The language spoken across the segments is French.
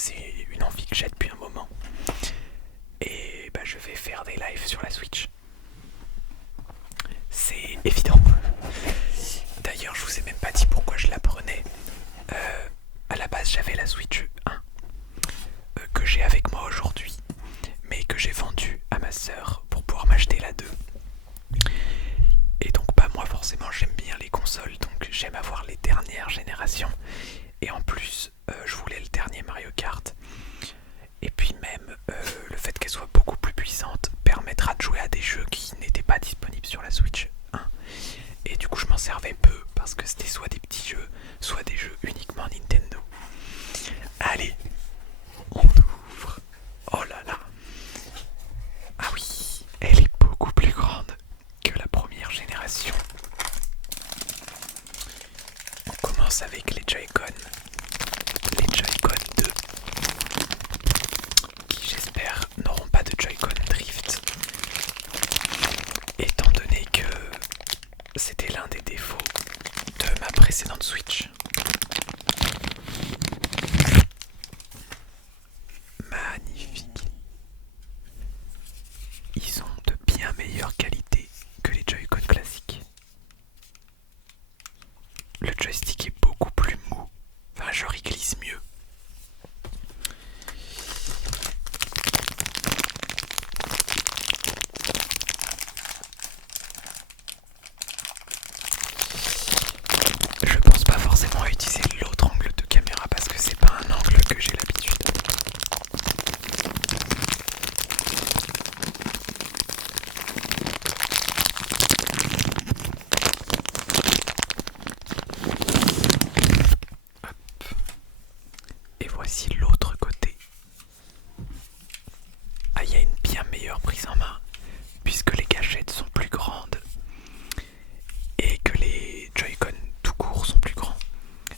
c'est une envie que j'ai depuis un moment. Et bah, je vais faire des lives sur la Switch. C'est évident. D'ailleurs, je vous ai même pas dit pourquoi je la prenais. À la base, j'avais la Switch 1 que j'ai avec moi aujourd'hui, mais que j'ai vendue à ma sœur pour pouvoir m'acheter la 2. Et donc bah moi forcément j'aime bien les consoles, donc j'aime avoir les dernières générations. Et en plus je voulais le dernier Mario Kart. Et puis même le fait qu'elle soit beaucoup plus puissante permettra de jouer à des jeux qui n'étaient pas disponibles sur la Switch 1. Et du coup je m'en servais peu parce que c'était soit des petits jeux, soit des jeux uniquement Nintendo. Allez, on ouvre. Oh là là. Ah oui, elle est beaucoup plus grande que la première génération. On commence avec les Joy-Con. Les Joy-Con 2. Qui j'espère n'auront pas de Joy-Con Drift. Étant donné que c'était l'un des défauts de ma précédente Switch. Magnifique. Ils sont de bien meilleure qualité que les Joy-Con classiques. Le joystick est beaucoup plus mou. Enfin, genre il glisse mieux. Je pense pas forcément à utiliser l'autre angle de caméra parce que c'est pas un angle que j'ai l'habitude. Et voici l'autre côté. Ah, il y a une bien meilleure prise en main puisque les gâchettes sont plus grandes et que les Joy-Con tout court sont plus grands.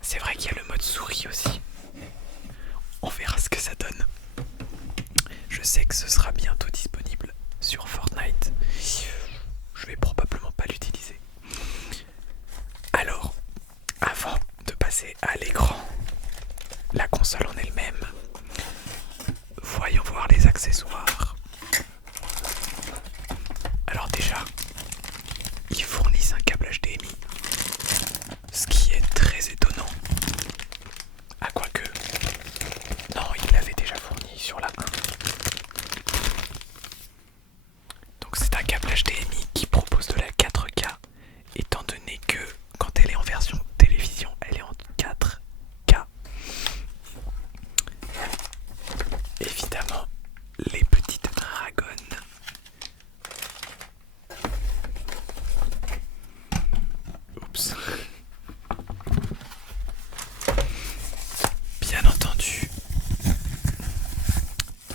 C'est vrai qu'il y a le mode souris aussi. On verra ce que ça donne. Je sais que ce sera bientôt disponible sur Fortnite. Je vais probablement pas l'utiliser. Alors, avant de passer à l'écran, la console en elle-même, voyons voir les accessoires. Alors déjà, ils fournissent un câble HDMI, ce qui est très étonnant. Ah quoique, non, ils l'avaient déjà fourni sur la 1. Donc c'est un câble HDMI qui propose de la 4K, étant donné que quand elle est en version télévision, elle est en 4K. Évidemment, les petites dragonnes. Oups. Bien entendu,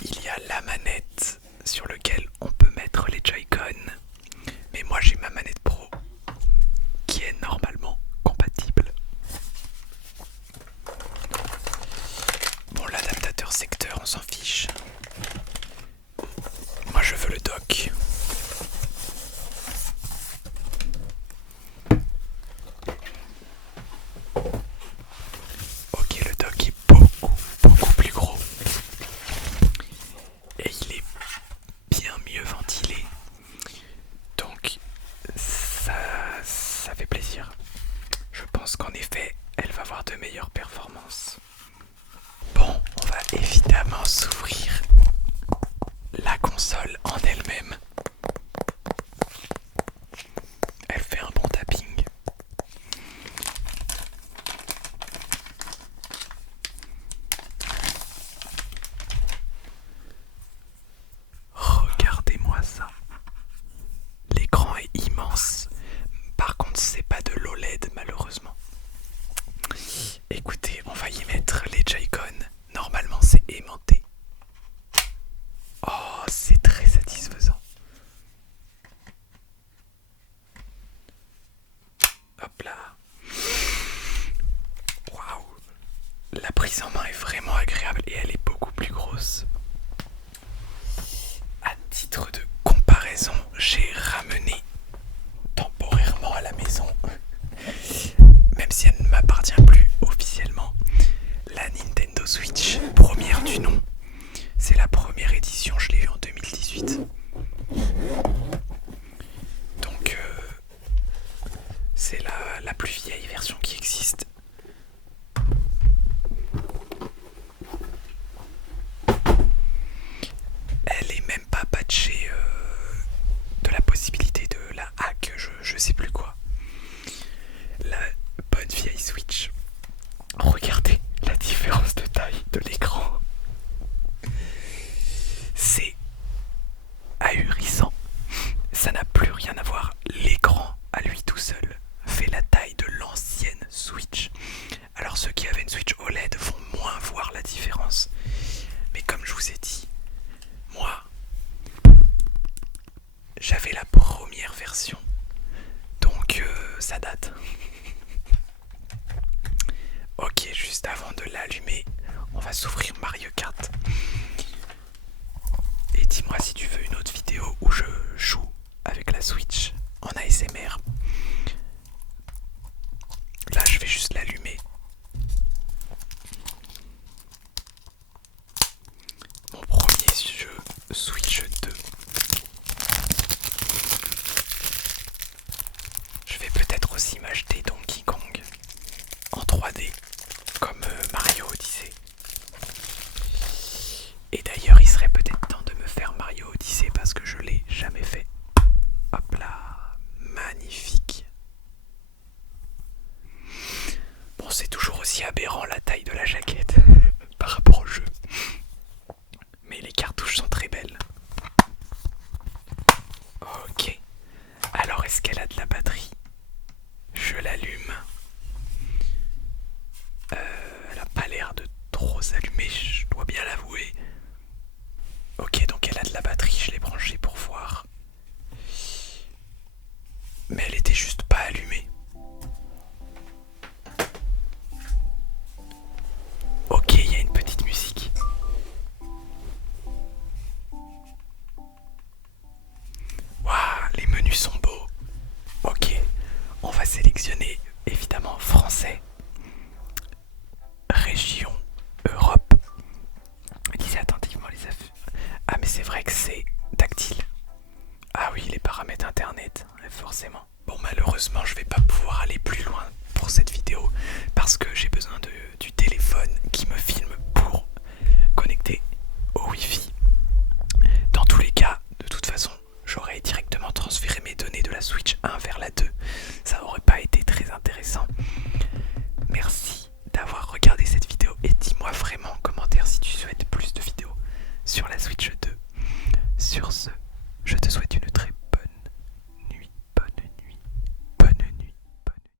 il y a la manette sur laquelle on peut mettre les Joy-Con. Mais moi j'ai ma manette Pro qui est normalement compatible. Bon, l'adaptateur secteur, on s'en fiche. Moi je veux le dock. Ok, le dock est beaucoup plus gros. Et il est bien mieux ventilé. Donc ça fait plaisir. Je pense qu'en effet, elle va avoir de meilleures performances. Bon, on va évidemment s'ouvrir la console en elle-même. Elle fait un bon tapping. Regardez-moi ça. L'écran est immense. Par contre, c'est pas de l'OLED malheureusement. Écoutez, on va y mettre les Joy-Con. Normalement, c'est aimanté. Oh, c'est très satisfaisant. Hop là. Waouh. La prise en main est vraiment agréable et elle est beaucoup plus grosse. À titre de comparaison, j'ai ramené temporairement à la maison, même si elle ne m'appartient plus officiellement, C'est la plus vieille version qui existe. Elle est même pas patchée de la possibilité de la hack, je sais plus quoi. La bonne vieille Switch. Regardez la différence de taille de l'écran. C'est ahurissant. Ça n'a plus rien à voir. L'écran, à lui tout seul, fait la taille de l'ancienne Switch. Alors ceux qui avaient une Switch OLED vont moins voir la différence. Mais comme je vous ai dit, moi, j'avais la première version. Donc ça date. Ok, juste avant de l'allumer, on va s'ouvrir Mario Kart. Et dis-moi si tu veux une autre vidéo où je joue avec la Switch en ASMR. Là, je vais juste l'allumer. Mon premier jeu, Switch 2. Je vais peut-être aussi m'acheter Donkey Kong en 3D, comme Mario Odyssey. Et d'ailleurs, il serait peut-être temps de me faire Mario Odyssey parce que je l'ai jamais fait. Hop là, magnifique. Bon, c'est toujours aussi aberrant la taille de la jaquette par rapport au jeu. Mais les cartouches sont très belles. Ok. Alors, est-ce qu'elle a de la batterie? Je l'allume. Elle a pas l'air de trop s'allumer, je dois bien l'avouer. Ok, donc elle a de la batterie, je l'ai branchée pour voir. Mais elle était juste pas allumée. Ok, il y a une petite musique. Waouh, les menus sont beaux. Ok, on va sélectionner évidemment français. Région, Europe. Lisez attentivement les affaires. Ah mais c'est vrai que c'est tactile. Ah oui, les paramètres internet, forcément. Bon, malheureusement, je vais pas pouvoir aller plus loin pour cette vidéo parce que j'ai besoin du téléphone qui me filme pour connecter au Wi-Fi. Dans tous les cas, de toute façon, j'aurais directement transféré mes données de la Switch 1 vers la 2. Ça aurait pas été très intéressant. Merci d'avoir regardé cette vidéo et dis-moi vraiment en commentaire si tu souhaites plus de vidéos sur la Switch 2. Sur ce, je te souhaite une